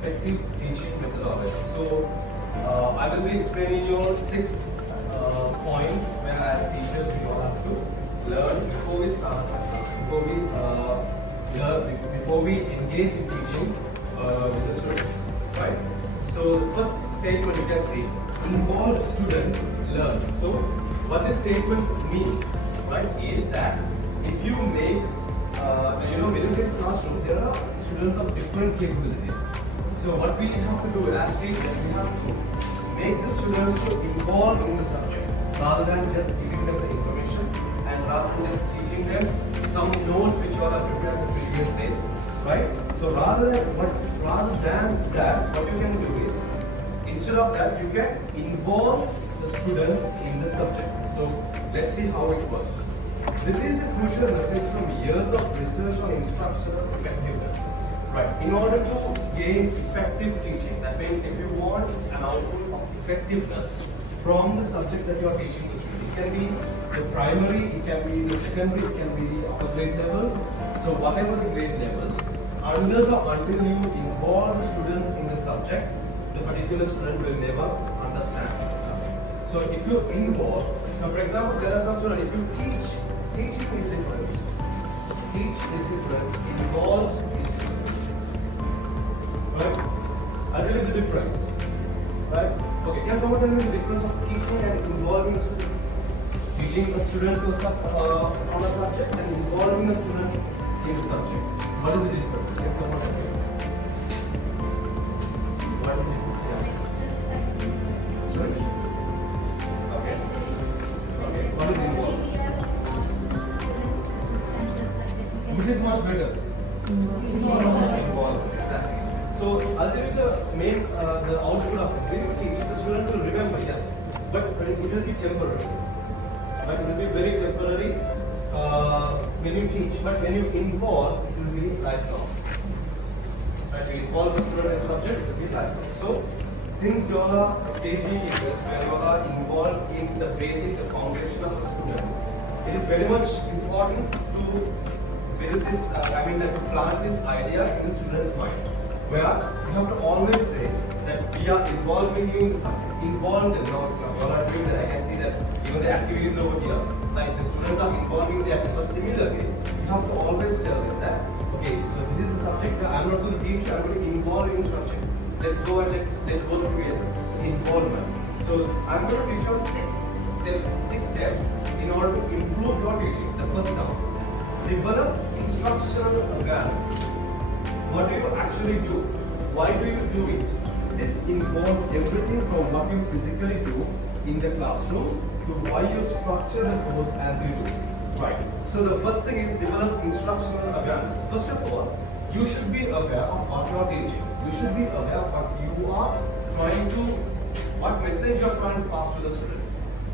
effective teaching methodology. So I will be explaining you 6 points where as teachers we all have to learn before we start, before we engage in teaching with the students, right? So the first statement you can see, involved students learn. So what this statement means, right, is that if you make, when you get classroom, there are students of different capabilities. So what we have to do as teachers, we have to make the students to involve in the subject rather than just giving them the information and rather than just teaching them some notes which you all have prepared the previous day, right? So rather than that, what you can do is, instead of that, you can involve the students in the subject. So let's see how it works. This is the crucial message from years of research on instructional effectiveness. Right. In order to gain effective teaching, that means if you want an output of effectiveness from the subject that you are teaching the student, it can be the primary, it can be the secondary, it can be the upper grade levels. So whatever the grade levels, unless or until you involve the students in the subject, the particular student will never understand the subject. So if you involve, now for example, there are some students, if you teach, teaching is different. Teach is different, involve is different. Right? I'll tell you the difference. Right? Okay, can someone tell me the difference of teaching and involving a student? Teaching a student on a subject and involving a student in the subject. What is the difference? Can someone tell me? What is the difference? Yeah. Sorry? Okay. Okay. What is involved? Which is much better? Involved. Exactly. So I'll tell you the main, the output of this. When you teach, the student will remember, yes, but it will be temporary. Right? It will be very temporary when you teach, but when you involve, it will be lifelong. Right? You involve the student in subject, it will be lifelong. So since you are KG in this, where you are involved in the basic, the foundation of the student, it is very much important to build this, to plant this idea in the student's mind. Where you have to always say that we are involving you in the subject. Involve them, not all are doing that. I can see that even the activities over here, like the students are involving the activity. But similarly, you have to always tell them that, okay, so this is the subject. I'm not going to teach, I'm going to involve you in the subject. Let's go and let's go together. Involvement. So I'm going to teach you 6 steps in order to improve your teaching. The first one, develop instructional awareness. What do you actually do? Why do you do it? This involves everything from what you physically do in the classroom to why you structure the course as you do. Right. So the first thing is develop instructional awareness. First of all, you should be aware of what you are teaching. You should be aware of what you are trying to, what message you are trying to pass to the students.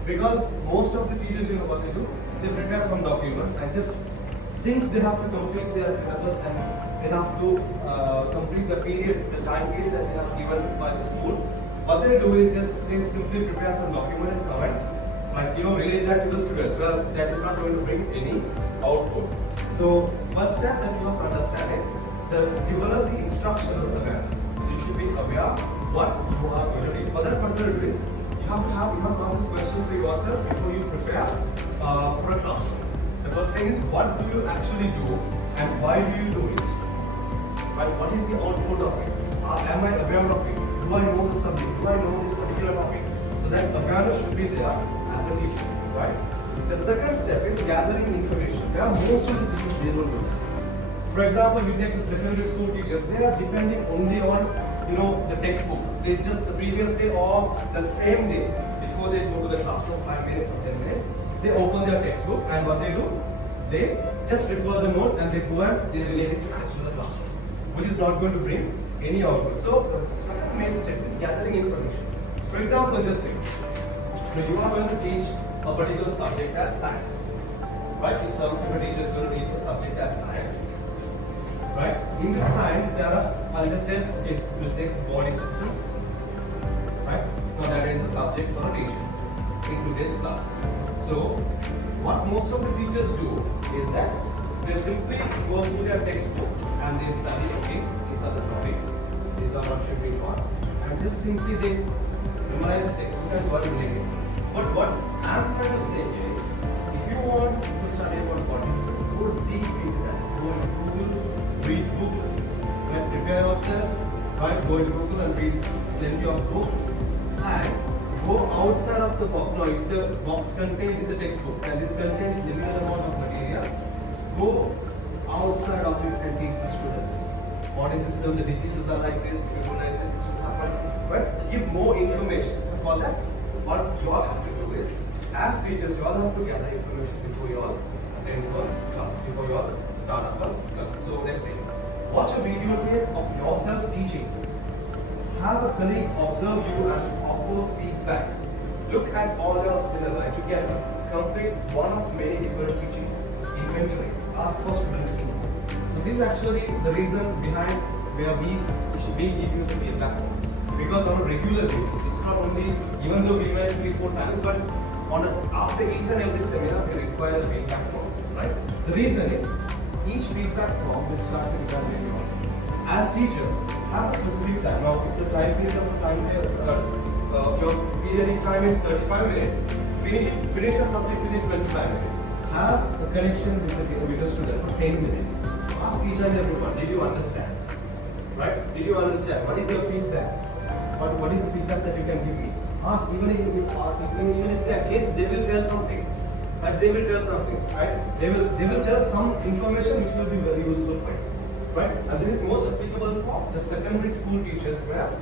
Because most of the teachers, you know what they do? They prepare some document and just, since they have to complete their syllabus and they have to complete the time period that they have given by the school, what they do is just they simply prepare some document and comment, like relate that to the students. Well, that is not going to bring any output. So first step that you have to understand is develop the instructional awareness. You should be aware what you are going to do. For that particular reason, you have to ask these questions for yourself before you prepare for a classroom. The first thing is, what do you actually do and why do you do it? Right? What is the output of it? Am I aware of it? Do I know the subject? Do I know this particular topic? So that awareness should be there as a teacher. Right? The second step is gathering information. There are most of the teachers, they don't do that. For example, you take the secondary school teachers, they are depending only on the textbook. They just the previous day or the same day before they go to the classroom, 5 minutes or 10 minutes, they open their textbook and what they do? They just refer the notes and they go and they relate it to the classroom, which is not going to bring any output. So the second main step is gathering information. For example, just think, you are going to teach a particular subject as science, right? If a teacher is going to teach a subject as science, right? In this science, there are, I'll just tell, okay, we'll take body systems, right? Now that is the subject for a teacher in today's class. So what most of the teachers do is that they simply go through their textbook and they study, okay, these are the topics, these are what simply they memorize the textbook and go and relate it. But what I'm trying to say is, if you want to study about bodies, go deep into that. Go to Google, read books, and prepare yourself. Right? Go to Google and read plenty of books, and go outside of the box. Now, if the box contains the textbook and this contains limited amount of material, go outside of it and teach the students. Body system, the diseases are like this, if you don't like this will happen. But give more information. So for that, what you all have to do is, as teachers, you all have to gather information before you all attend your class, before you all start up a class. So let's say, watch a video tape of yourself teaching. Have a colleague observe you and offer feedback. Look at all your syllabi together. Complete one of many different teaching inventories. Ask for student input. So this is actually the reason behind where we should be giving you the feedback. Because on a regular basis, it's not only, even though we might 3-4 times, but after each and every seminar, we require a feedback form, right? The reason is, each feedback form will start to become very awesome. As teachers, have a specific time. Now, if the time period of time your periodic time is 35 minutes, finish a subject within 25 minutes. Have a connection with the student for 10 minutes. Ask each and everyone, did you understand? Right? Did you understand? What is your feedback? What is the feedback that you can give me? Ask, even if they are kids, they will tell something. Right? They will tell something. Right? They will tell some information which will be very useful for you. Right? And this is most applicable for the secondary school teachers, where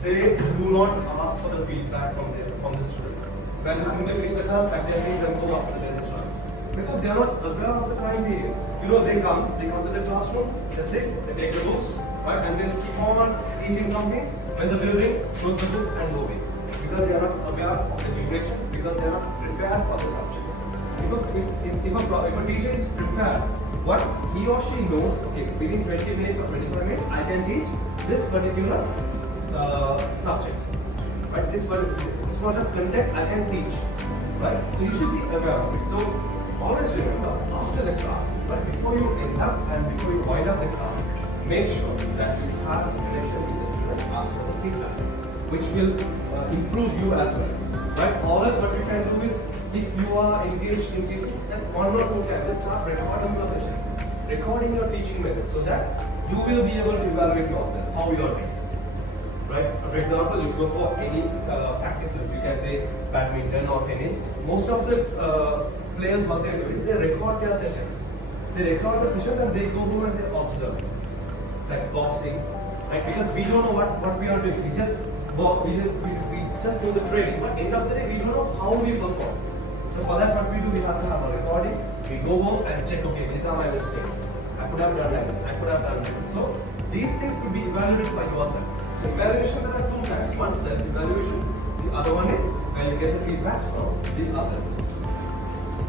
they do not ask for the feedback from the students. When they simply finish the class, pack their things and go after the next one. Because they are not aware of the time period. You know, they come to the classroom, they sit, they take the books, right, and they keep on teaching something. When the bell rings, close the book and go away. Because they are not aware of the duration, because they are not prepared for the subject. If a teacher is prepared, what he or she knows, okay, within 20 minutes or 25 minutes, I can teach this particular subject. Right? This much of content I can teach. Right? So you should be aware of it. So always remember, after the class, but before you end up and before you wind up the class, make sure that you have a connection with the student, ask for the feedback, which will improve you as well. Right? Always what you can do is, if you are engaged in teaching, then 1 or 2 times, just start recording your sessions, recording your teaching method, so that you will be able to evaluate yourself, how you are doing. Right? For example, you go for any practices, you can say badminton or tennis. Most of the players, what they do is they record their sessions. They record the sessions and they go home and they observe. Like boxing, right? Because we don't know what we are doing. We just do the training, but end of the day we don't know how we perform. So for that, what we do, we have to have a recording. We go home and check, okay, these are my mistakes. I could have done like this, I could have done like this. So these things could be evaluated by yourself. So evaluation, there are 2 types. One self-evaluation, the other one is when you get the feedbacks from the others.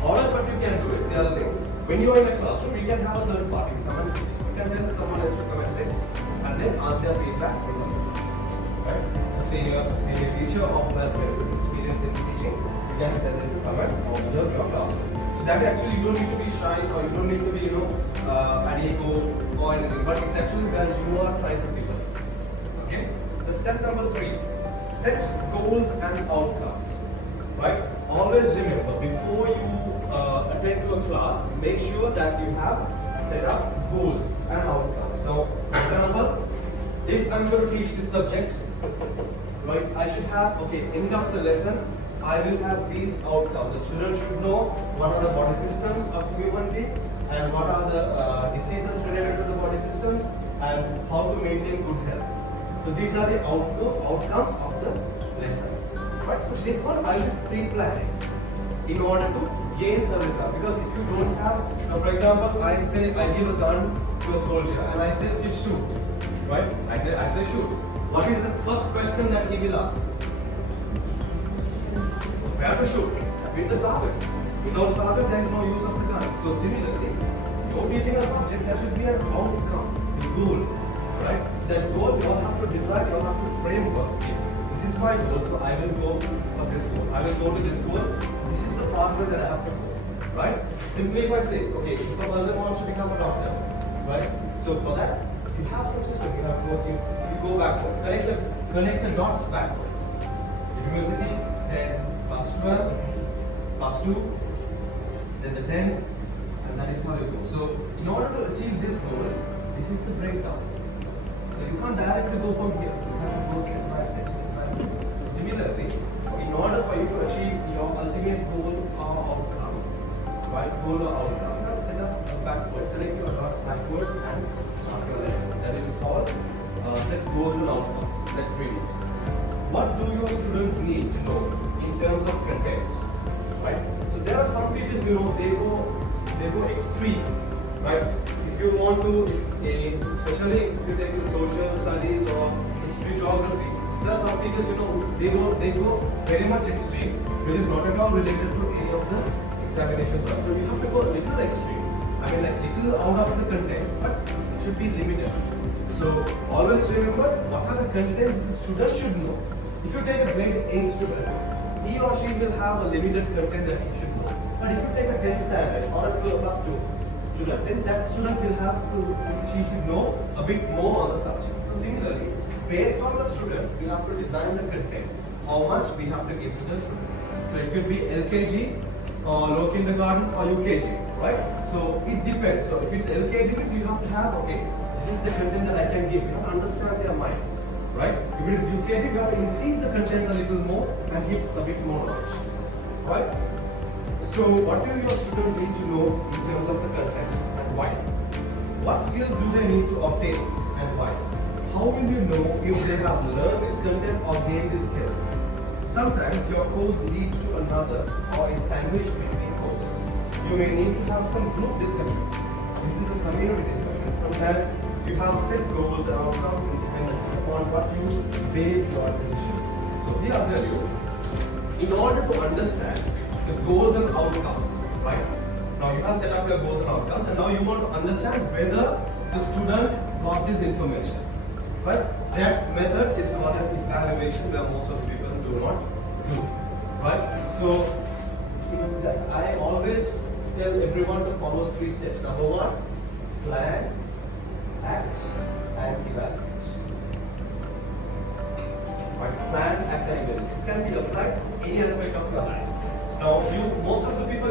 Always what you can do is the other thing. When you are in a classroom, you can have a third party come and sit. You can tell someone else to come and sit and then ask their feedback in the class. Right? A senior teacher or who has very good experience in teaching, you can tell them to come and observe your classroom. So that actually you don't need to be shy or you don't need to be, an ego or anything, but it's actually where you are trying to develop. Okay? The step number 3, set goals and outcomes. Right? Always remember, before you attend to a class, make sure that you have set up goals and outcomes. Now, for example, if I'm going to teach this subject, right, I should have, okay, end of the lesson, I will have these outcomes. The student should know what are the body systems of human being and what are the diseases related to the body systems and how to maintain good health. So these are the outcomes of the lesson. Right? So this one I should pre-plan it in order to gain the result. Because if you don't have, for example, I give a gun to a soldier and I say, okay, shoot. Right? I say shoot. What is the first question that he will ask? Where to shoot? That means the target. Without target, there is no use of the gun. So similarly, you're teaching a subject, there should be an outcome, a goal. Right? That goal you all have to decide, you all have to framework. This is my goal, so I will go for this goal. I will go to this goal. This is the pathway that I have to go. Right? Simply if I say, okay, if a person wants to become a doctor, right? So for that, You have some system. You go backwards. Connect the dots backwards. University, then class 12, class 2, then the 10th, and that is how you go. So in order to achieve this goal, this is the breakdown. So you can't directly go from here. You have to go step by step, step by step. Similarly, in order for you to achieve your ultimate goal or outcome, right? Goal or outcome, you have to set up backward, connect your dots backwards and start your lesson. That is called set goals and outcomes. Let's read it. What do your students need to know in terms of content? Right? So there are some teachers, they go extreme, right? If you want to, especially if you take the social studies or history, geography, there are some teachers, they go very much extreme, which is not at all related to any of the examinations. So you have to go a little extreme. I mean, like little out of the contents, but it should be limited. So always remember what are the contents the student should know. If you take a grade 8 student, he or she will have a limited content that he should know. But if you take a 10th standard or a plus 2 student, then that student will have to, she should know a bit more on the subject. So similarly, based on the student, we have to design the content, how much we have to give to the student. So it could be LKG, or low kindergarten, or UKG, right? So it depends. So if it's LKG, you have to have, okay, this is the content that I can give. You have to understand their mind. Right? If it is UKG, you have to increase the content a little more and give a bit more knowledge. Right? So, what do your students need to know in terms of the content and why? What skills do they need to obtain and why? How will you know if they have learned this content or gained these skills? Sometimes your course leads to another or is sandwiched between courses. You may need to have some group discussion. This is a community discussion. Sometimes you have set goals and outcomes independent upon what you base your decisions. So here I'll tell you, in order to understand the goals and outcomes, right? Now you have set up your goals and outcomes, and now you want to understand whether the student got this information, right? That method is called as evaluation, where most of the people do not do, right? So I always tell everyone to follow 3 steps. Number 1, plan, act, and evaluate. Right? Plan, act, and evaluate. This can be applied to any aspect of your life. Now, most of the people,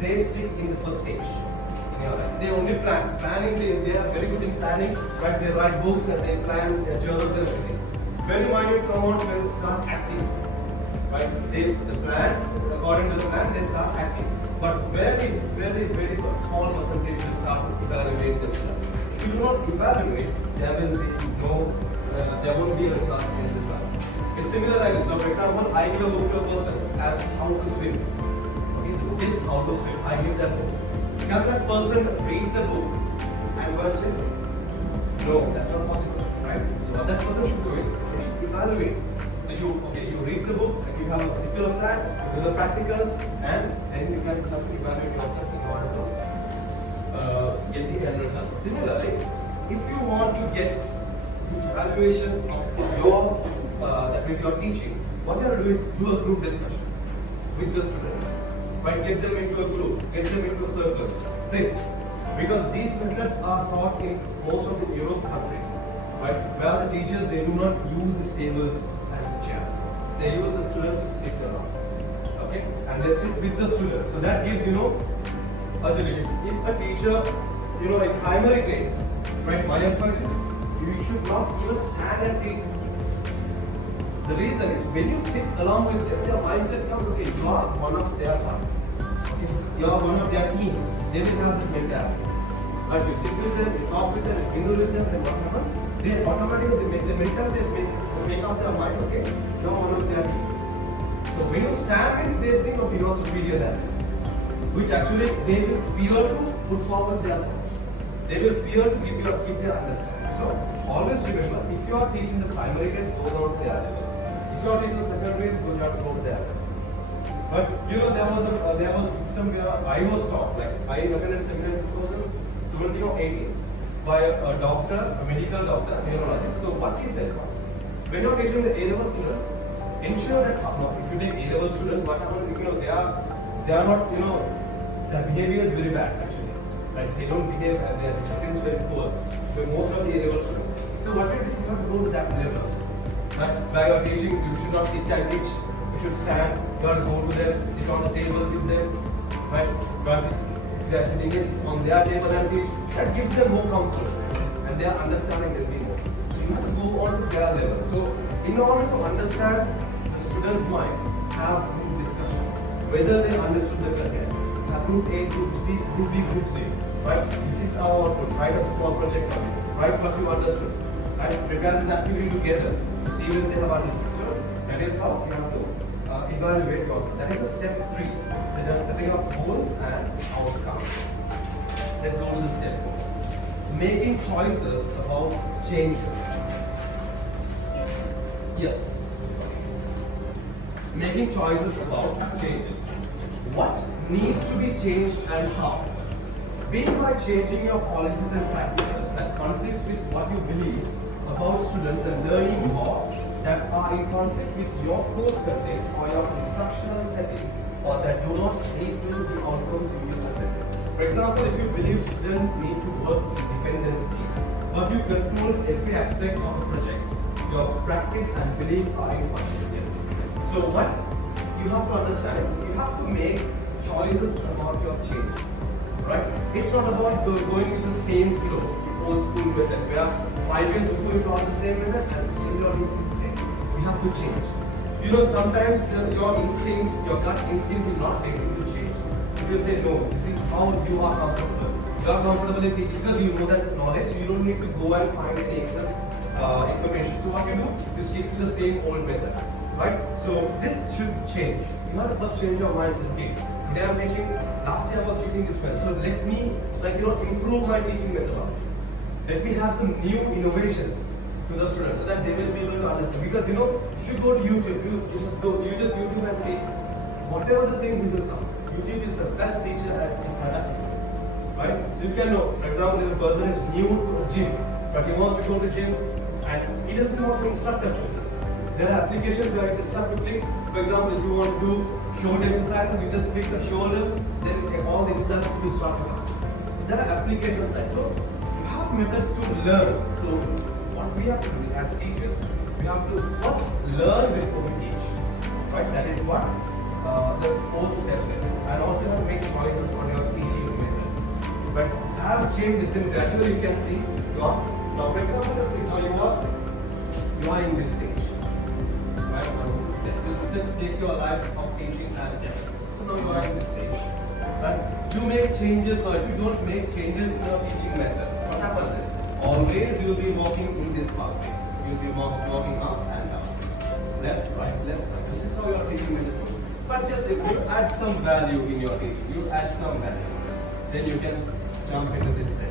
they stick in the first stage in your life. They only plan. Planning, they are very good in planning. Right? They write books and they plan their journals and everything. Very minute amount when they start acting. Right? The plan, according to the plan, they start acting. But very, very, very small percentage will start to evaluate the result. If you do not evaluate, there won't be a result in the result. It's similar like this. Now, for example, I give a book to a person as how to swim. Okay, the book is how to swim. I give that book. Can that person read the book and go and swim? No, that's not possible, right? So what that person should do is they should evaluate. So you read the book and you have a particular plan, you do the practicals, and then you can evaluate yourself in order to get the end results. So similarly, if you want to get the evaluation of your that means your teaching, what you have to do is do a group discussion with the students. Right? Get them into a group, get them into a circle, sit. Because these methods are taught in most of the Europe countries. Right? Where the teachers, they do not use the tables and the chairs. They use the students to sit around. Okay? And they sit with the students. So that gives, agility. If a teacher, in primary grades, right, my advice is you should not even stand and teach the students. The reason is when you sit along with them, their mindset comes, okay, you are one of their part. Okay? You are one of their team. They will have that mentality. But you sit with them, you talk with them, you mingle with them, and what happens? They automatically make the mentality, they make up their mind, okay, you are one of their team. So when you stand means they think, okay, you are superior than them. Which actually they will fear to put forward their thoughts. They will fear to give their understanding. So always remember, if you are teaching the primary grades, go down to their level. If you are teaching the secondary grades, go down to their level. But there was a system where I was taught, like I attended seminar in 2017 or 18 by a doctor, a medical doctor, a neurologist. So what he said was, when you are teaching the A-level students, ensure that if you take A-level students, what happens? They are not, their behavior is very bad actually. right? They don't behave and their discipline is very poor. So most of the A-level students. So what it is, you have to go to that level. Right? While you are teaching, you should not sit and teach. You should stand. You have to go to them, sit on the table with them. Right? Once if they are sitting on their table and teach, that gives them more comfort and their understanding will be more. So you have to go on to their level. So in order to understand the student's mind, have group discussions. Whether they understood the content. Have group A, group C, group B, group C. Right? This is our output. Write a small project on it. Write what you understood. Right? Prepare this activity together to see whether they have understood. So that is how you have to evaluate yourself. That is the step 3. Setting up goals and outcomes. Let's go to the step 4. Making choices about changes. Yes. Making choices about changes. What needs to be changed and how? Be it by changing your policies and practices that conflicts with what you believe about students and learning more that are in conflict with your course content or your instructional setting or that do not lead to the outcomes you assess. For example, if you believe students need to work independently, but you control every aspect of a project, your practice and belief are in conflict. Yes. So what you have to understand is you have to make choices about your changes. Right? It's not about going with the same flow, old school method, where 5 years before you taught the same method and still you are doing the same. We have to change. You know, sometimes your instinct, your gut instinct will not take you to change. If you say, no, this is how you are comfortable. You are comfortable in teaching because you know that knowledge, you don't need to go and find any excess information. So what you do, you stick to the same old method. Right? So this should change. You have to first change your mindset. Okay, today I'm teaching, last year I was teaching this well. So let me, improve my teaching methodology. Let me have some new innovations to the students so that they will be able to understand. Because if you go to YouTube, you just YouTube and see whatever the things will come. YouTube is the best teacher at product. Right? So you can know, for example, if a person is new to a gym, but he wants to go to gym and he doesn't want to instruct actually. There are applications where you just have to click. For example, if you want to do shoulder exercises, you just click the shoulder, then all the exercises will start to come. So there are applications like so. You have methods to learn. So what we have to do is, as teachers, we have to first learn before we teach. Right? That is what the 4th step is. And also you have to make choices on your teaching methods. But as changes, then gradually you can see now for example, you are in this stage. Right? Now this is step. Let's take your life of teaching as step. So now you are in this stage. Right? You make changes, or if you don't make changes in your teaching method, what happens is always you will be walking in this pathway. You will be walking up and down. Left, right, left, right. This is how your teaching method goes. But just if you add some value in your teaching, you add some value, then you can jump into this step.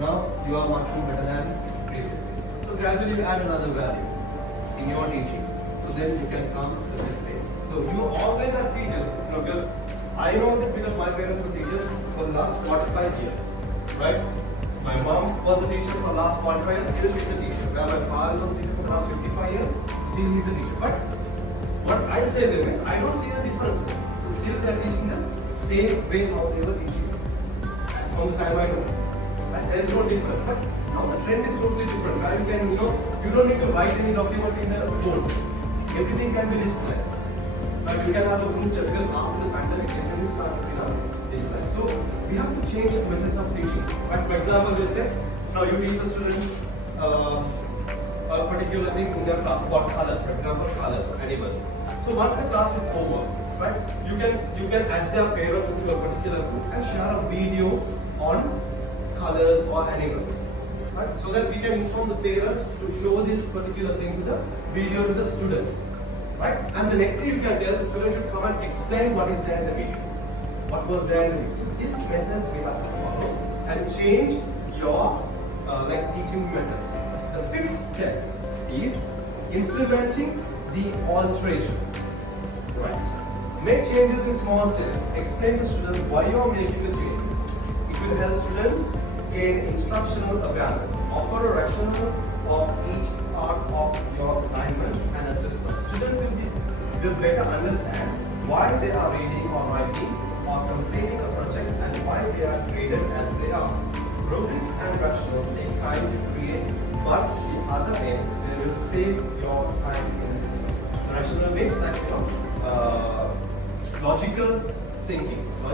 Now you are much more better than previously. So gradually you add another value in your teaching. So then you can come to this stage. So you always as teachers, because I know this because my parents were teachers for the last 45 years. Right? My mom was a teacher for the last 45 years, still she's a teacher. Where my father was a teacher for the last 55 years, still he's a teacher. But what I say them is, I don't see a difference. So still they are teaching the same way how they were teaching from the time I know. And there is no difference. But now the trend is totally different. Where you can, you don't need to write any document in the board. Everything can be digitalized. But you can have a group chat because after the pandemic, everything started digitalized. So we have to change the methods of teaching. But for example, we say, now you teach the students a particular thing in their class, what colors, for example, colors, animals. So once the class is over, right, you can add their parents into a particular group and share a video on colors or animals, right? So that we can inform the parents to show this particular thing to the video to the students, right? And the next thing you can tell the students should come and explain what is there in the video, what was there in the video. So this methods we have to follow and change your teaching methods. The 5th step is implementing the alterations, right? Make changes in small steps. Explain to students why you are making the change. It will help students gain instructional awareness. Offer a rationale of each part of your assignments and assessments. Students will better understand why they are reading or writing or completing a project and why they are graded as they are. Rubrics and rationals take time to create, but the other end, they will save your time in the system. So rational means that, logical thinking. So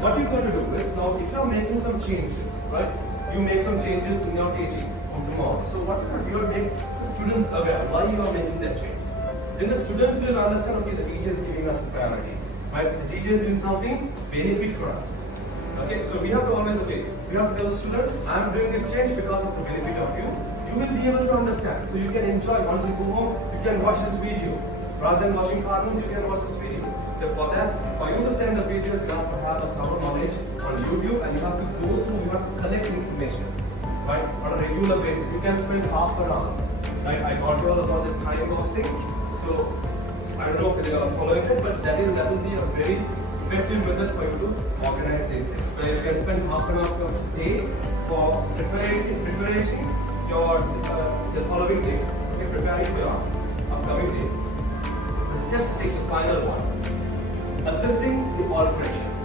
what you're going to do is, now if you're making some changes, right? You make some changes in your teaching from tomorrow. So what you are make the students aware why you are making that change. Then the students will understand, okay, the teacher is giving us the priority, right? The teacher is doing something benefit for us. Okay, so we have to always, we have to tell the students, I am doing this change because of the benefit of you. You will be able to understand. So you can enjoy, once you go home, you can watch this video. Rather than watching cartoons, you can watch this video. So for that, for you to send the videos, you have to have a thorough knowledge on YouTube, and you have to go through, you have to collect information, right? On a regular basis. You can spend half an hour. Right? I got you all about the time boxing. So I don't know if they are following it, but that will be a very effective method for you to organize these things. Where you can spend half an hour of your day for preparing your the following day. Okay, preparing for your upcoming day. The step 6, the final one. Assessing the alterations.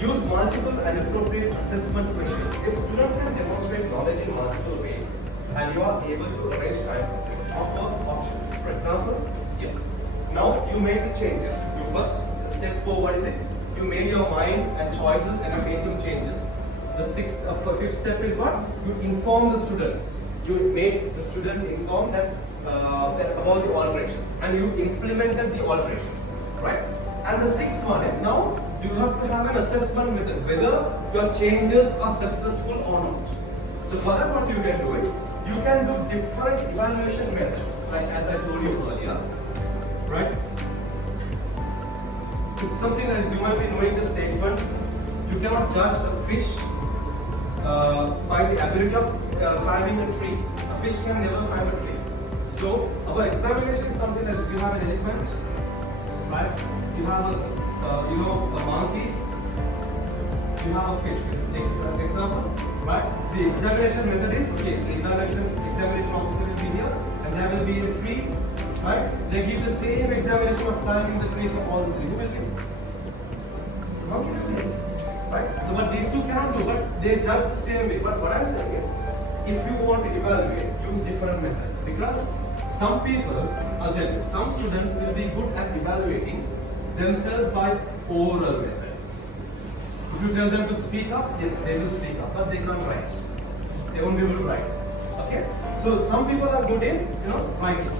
Use multiple and appropriate assessment questions. If students can demonstrate knowledge in multiple ways and you are able to arrange time for this, offer options. For example, yes. Now you made the changes. You first, step 4, what is it? You made your mind and choices and you made some changes. The fifth step is what? You inform the students. You made the students inform that about the alterations and you implemented the alterations, right? And the 6th one is, now you have to have an assessment method whether your changes are successful or not. So for that, what you can do is, you can do different evaluation methods, like as I told you earlier, right? It's something as you might be knowing the statement, you cannot judge a fish by the ability of climbing a tree. A fish can never climb a tree. So our examination is something that you have an elephant, right? You have a monkey, you have a fish. Take an example, right? The examination method is, the examination officer will be here, and there will be a tree, right? They give the same examination of climbing the trees of all the three. Who will win? Monkey will win, right? So what these two cannot do, but they judge the same way. But what I'm saying is, if you want to evaluate, use different methods. Because some people, I'll tell you, some students will be good at evaluating themselves by oral method. If you tell them to speak up, yes, they will speak up, but they can't write. They won't be able to write. Okay? So some people are good in, writing.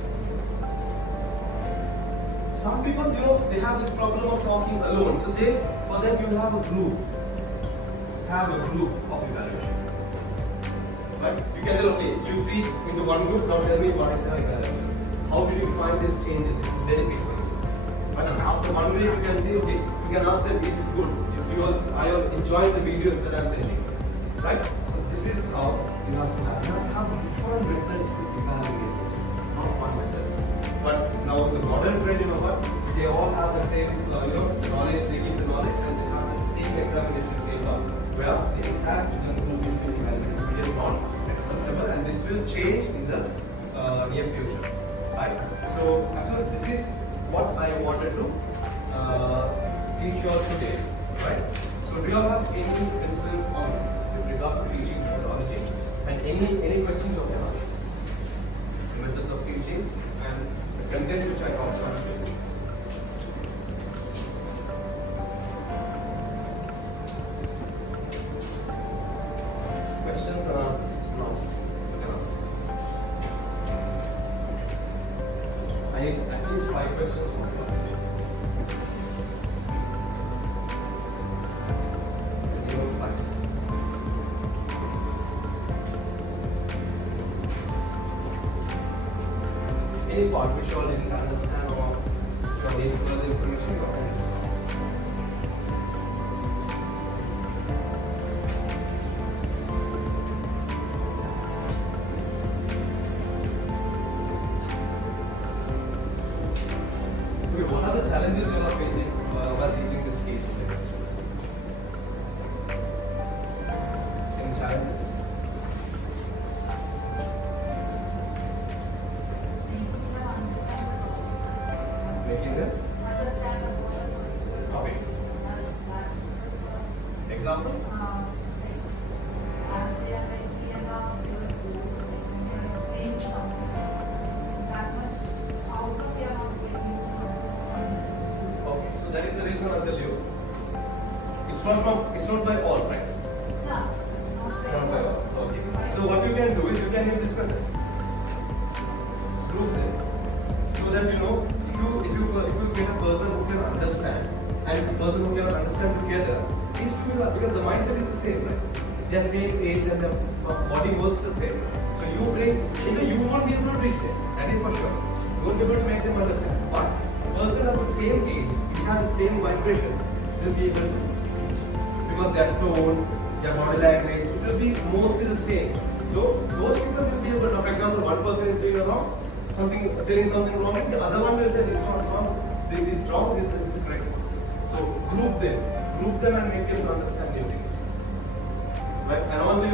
Some people, they have this problem of talking alone. So for them, you have a group. Have a group of evaluation. Right? You can tell, okay, you three into one group, now tell me what is your evaluation. How did you find these changes? This is benefit for you. But after one week, you can say, okay, you can ask them, is this good? I am enjoying the videos that I'm sending. Right? So this is how you have to have different methods to evaluate this, not one method. But now the modern trend, they all have the same, the knowledge, they give the knowledge and they have the same examination paper where the entire student group is being evaluated, which is not acceptable, and this will change in the near future. Right? So actually this is what I wanted to teach you all today. Right? So do you all have any concerns on this with regard to teaching methodology, and any questions you can ask? The methods of teaching and the content which I talked about today. Questions and answers? No. You can ask. I need at least 5 questions from you. Any part which you all didn't understand or you need further information, you can discuss. Okay, what are the challenges you are facing while teaching this case to the students? Any challenges? Making them topic. It's not by all, right? Yeah. Not by all. Okay. So what you can do is you can use this method. Group them. So that if you get a person who can understand and a person who can understand together, these two will, because the mindset is the same, right? They are same age and the body works the same. So you bring, anyway you won't be able to reach them, that is for sure. You won't be able to make them understand. But a person of the same age, which has the same vibrations, will be able to reach. Because their tone, their body language, it will be mostly the same. So those people will be able to, for example, one person is doing wrong, telling something wrong, the other one will say this is not wrong, this is wrong, this is correct. So group them and make them understand new things. Right? And also,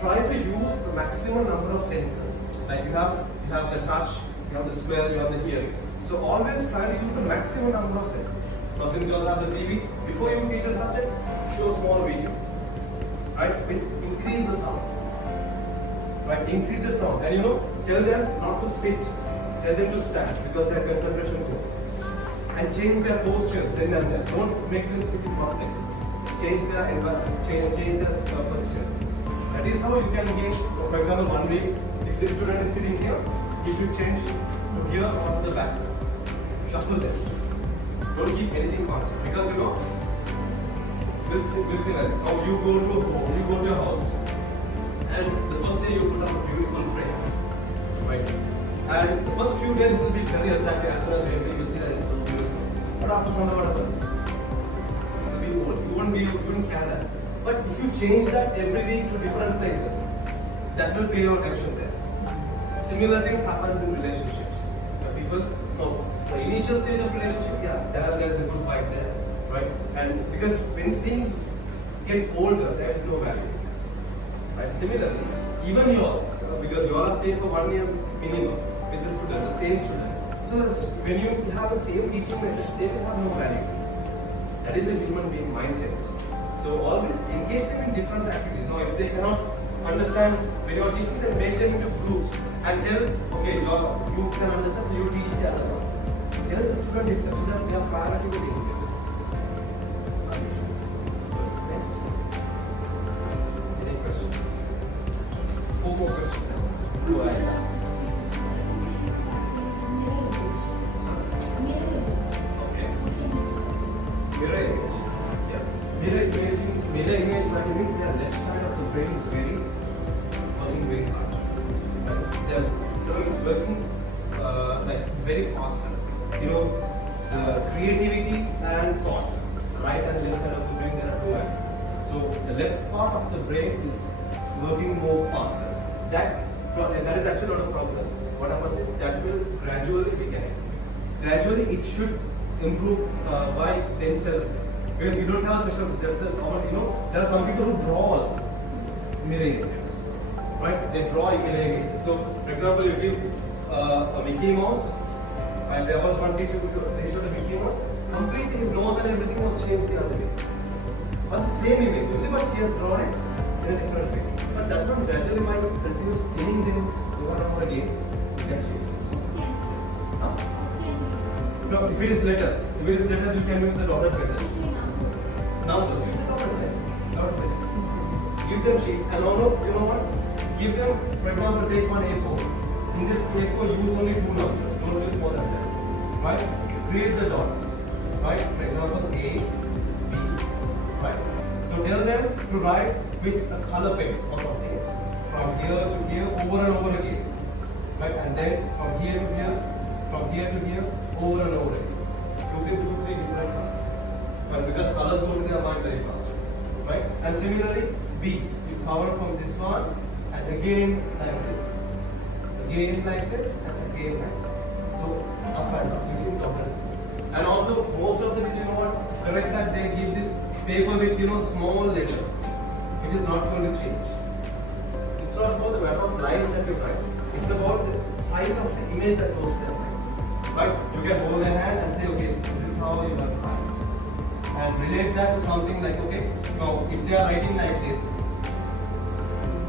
try to use the maximum number of senses. Like you have the touch, you have the smell, you have the hearing. So always try to use the maximum number of senses. Now since you all have the TV, before you teach a subject, show a small video. Right? Increase the sound. Right? Increase the sound. And tell them not to sit, tell them to stand because their concentration goes. And change their postures then and there. Don't make them sit in complex. Change their environment, change their postures. That is how you can engage. For example, one week, if this student is sitting here, he should change to here or to the back. Shuffle them. Don't keep anything constant because we'll say like this. Now you go to your house, and the first day you put up a beautiful frame, right? And the first few days will be very attractive as soon as you see that it's so beautiful. But after some time, what happens? You wouldn't care that. But if you change that every week to different places, that will pay your attention there. Similar things happens in relationships. So the initial stage of relationship, there's a good vibe there, right? And because when things get older, there is no value. Right? Similarly, even you all, because you all are staying for 1 year minimum with the student, the same students. So when you have the same teaching methods, they will have no value. That is a human being mindset. So always engage them in different activities. Now if they cannot understand when you are teaching them, make them into groups and tell, okay, you can understand, so you teach the other one. Tell the student itself so that they are priority to doing this. Next. Any questions? 4 more questions. Do I have? Mirror image. Yes. Mirror image means the left side of the brain is working very hard. Right? It's working very faster. The creativity and thought, right and left side of the brain, there are two ends. So the left part of the brain is working more faster. That is actually not a problem. What happens is that will gradually be getting. Gradually it should improve by themselves. Because you don't have a special, there's a common, there are some people who draw also mirror images. Right? They draw mirror images. So, for example, you give a Mickey Mouse, and there was one teacher who showed a Mickey Mouse, completely his nose and everything was changed the other way. But the same image, only but he has drawn it in a different way. But that one gradually by continuous training them over and over again, you can change it. Huh? No, if it is letters, you can use the dotted present. Now use the dotted present. Give them sheets and also, what? Give them, for example, take one A4. In this A4, use only 2 numbers. Don't use more than that. Right? Create the dots. Right? For example, A, B. Right? So tell them to write with a color pen or something. From here to here, over and over again. Right? And then from here to here, from here to here, over and over again. Using 2, 3 different colors. But because colors go to their mind very fast. Right? And similarly, B. You cover from this one and again like this. Again like this and again like this. So up and down using dotted. And also most of them, correct that they give this paper with small letters. It is not going to change. It's not about the matter of lines that you write. It's about the size of the image that goes to their mind. Right? You can hold their hand and say, okay, this is how you must write. And relate that to something like, okay, now if they are writing like this,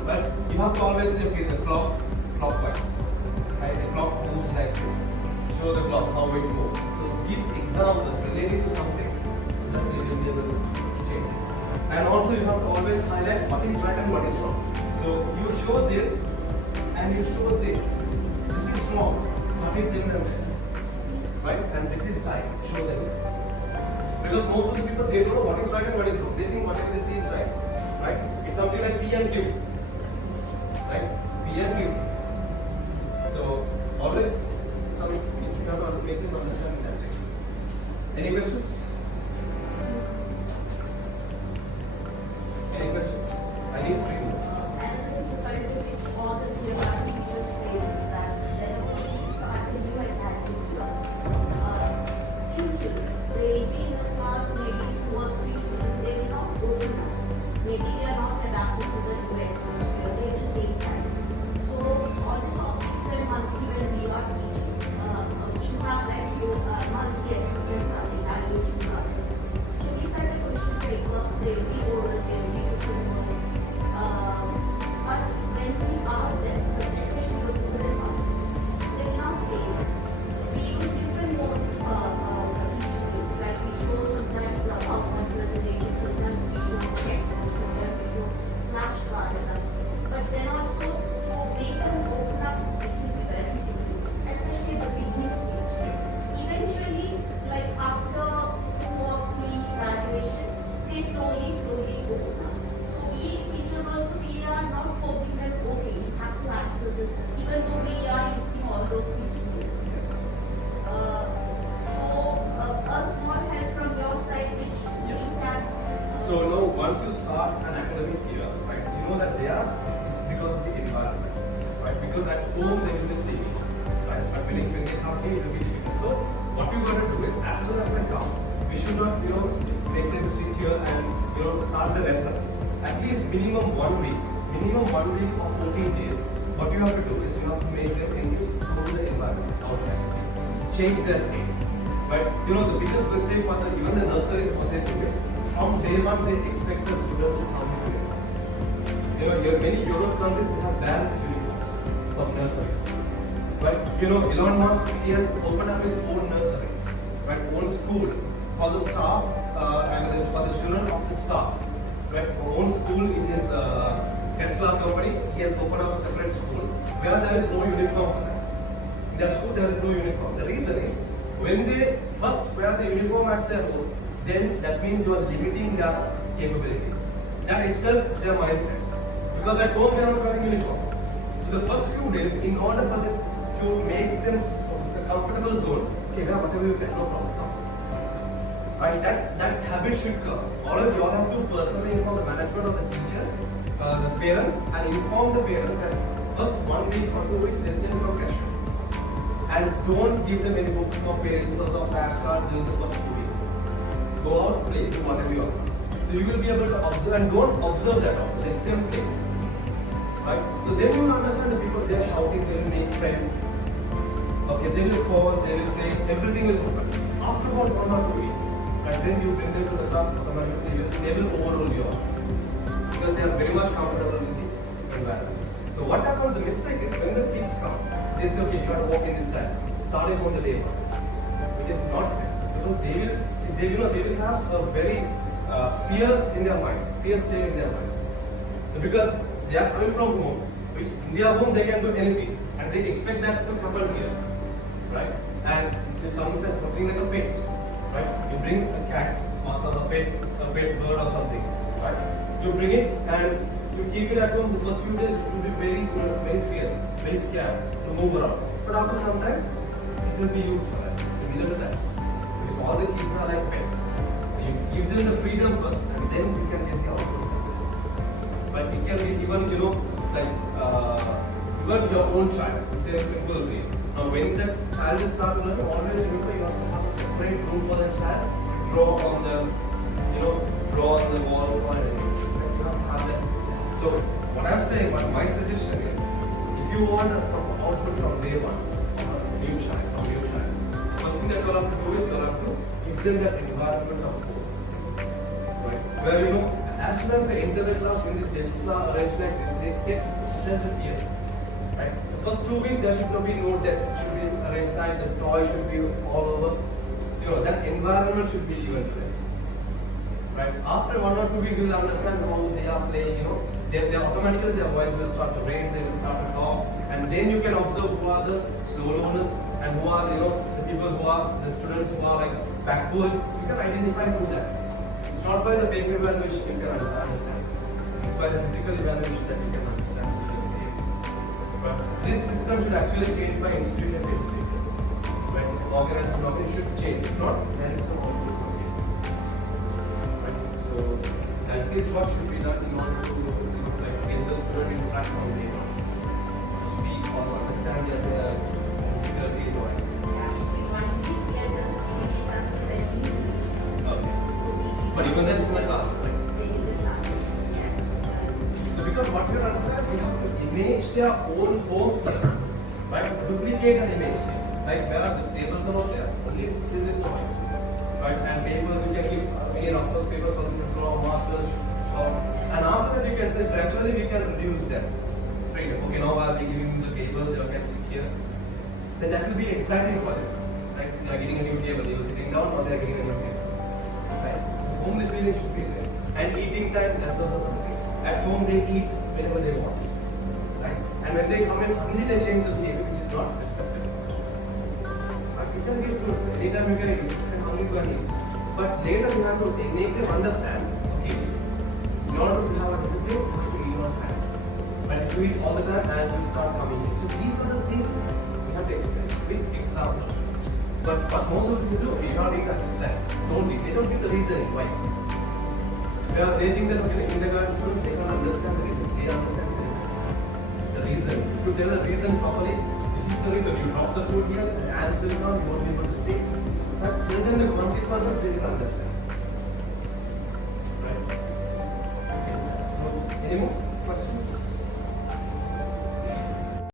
but you have to always say, okay, the clockwise. Right? The clock moves like this. Show the clock how it moves. So give examples related to something that they will be able to change. And also you have to always highlight what is right and what is wrong. So you show this and you show this. This is wrong, but it didn't, right? And this is right. Show them. Because most of the people, they don't know what is right and what is wrong. They think whatever they see is right, right? It's something like P and Q, right? P and Q. So always some you have to make them understand that. Any questions? Any questions? I need 3 more. Maybe they are not adapted to the new atmosphere, they will take time. So all the topics that monthly when we are teaching, we have like monthly assessments are evaluations are. So these are the question paper, they will be oral, they will be written. But when we ask them, especially for the children, they will not say it. We use different modes for teaching things, like we show sometimes PowerPoint presentation, sometimes we show textbooks, sometimes we show flashcards. But then also to make them open up, it will be very difficult, especially the beginning stage. Eventually, like after 2 or 3 evaluation, they slowly open up. So we teachers also, we are not forcing them, okay, you have to answer this, even though we are using all those teaching aids. A small help from your side, which we can. So now once you start an academic year, right, you know that it's because of the environment, right? Because at home they will be staying, right? But when they come here, it will be difficult. So what you got to do is, as soon as they come, we should not, make them sit here and start the lesson. At least minimum 1 week, or 14 days. What you have to do is you have to make them go to the environment outside, change their state. But the biggest mistake for even the nurseries, what they do is from day one they expect the students to come with uniform. Many Europe countries, they have banned uniforms for nurseries. But Elon Musk, he has opened up his own nursery, right? Own school for the staff and for the children of the staff. Right? Own school in his Tesla company, he has opened up a separate school where there is no uniform for them. In that school there is no uniform. The reason is, when they first wear the uniform at their home, then that means you are limiting their capabilities. That itself their mindset. Because at home they are not wearing uniform. So the first few days, in order for them to make them a comfortable zone, okay, whatever you can, no problem. Right? That habit should come. All of you all have to personally inform the management of the teachers, the parents, and inform the parents that first 1 week or 2 weeks there is a progression. And don't give them any books or papers or flashcards during the first 2 weeks. Go out, play, do whatever you want. So you will be able to observe, and don't observe that all. Let them play. Right? So then you will understand the people, they are shouting, they will make friends. Okay, they will fall, they will play, everything will happen. After about 1 or 2 weeks, and then you bring them to the class, they will overrule you all. Because they are very much comfortable with the environment. So what happens, the mistake is when the kids come, they say, okay, you have to walk in this time, starting from the day one, which is not this. They will have a very fears in their mind, fear stay in their mind. So because they are coming from home, which in their home they can do anything, and they expect that to happen here, right? And it's something like a pet, right? You bring a cat or a pet bird or something, right? You bring it and you keep it at home. The first few days it will be very fierce, very scared to move around. But after some time, it will be used for that. Similar to that. Because all the kids are like pets. You give them the freedom first, and then you can get the output. But it can be even, like even your own child. The same simple way. Now, when the child is starting to learn, always remember you have to have a separate room for that child. Draw on the walls or anything. You have to have that. So, what I'm saying, my suggestion is, if you want a proper output from day one, new child, first thing that you have to do is you have to give them that environment of hope. Right? Where as soon as they enter the class, when these desks are arranged like this, they get there's a fear. Right? The first 2 weeks there should not be no desk, it should be arranged side, the toy should be all over. That environment should be given to them. Right? After 1 or 2 weeks, you will understand how they are playing. They automatically their voice will start to raise, they will start to talk, and then you can observe who are the slow learners and who are the people who are the students who are like backwards. You can identify through that. It's not by the paper evaluation you can understand. It's by the physical evaluation that you can understand students' behavior. But this system should actually change by institution-based data. When organized blogging should change. If not, then it's the whole information. Right? So that is what should be done in order to get the student interact on day one. To speak or to understand their difficulties or Actually, one week we are just giving it as a setting. okay. So we But even then it's in the class, right? take the class. Yes. So because what you understand, we have to image their own home, right? Duplicate an image. Like where the tables are not there, only fill with noise. Right? And papers you can give any rough papers for them to draw, markers, short. And after that you can say gradually we can reduce that freedom. Okay, now I'll be giving you the tables, you can sit here. Then that will be exciting for them. Like they are getting a new table, they were sitting down, now they are getting a new table. Right? Homely feeling should be there. And eating time, that's also the thing. At home they eat whenever they want. Right? And when they come here, suddenly they change the behavior, which is not acceptable. But you can give fruits, anytime you can eat, and how you can eat. But later you have to make them understand, okay, in order to have a discipline, you have to eat on time. But if you eat all the time, ants will start coming in. So these are the things we have to explain with examples. But what most of the people do, you don't need to understand. They don't give the reasoning why. They think that okay, kindergarten students, they can't understand the reason. They understand the reason. If you tell the reason properly, this is the reason. You drop the food here, the ants will come, you won't be able to see. But tell them the consequences, they will understand. Right? Yes. So, any more questions?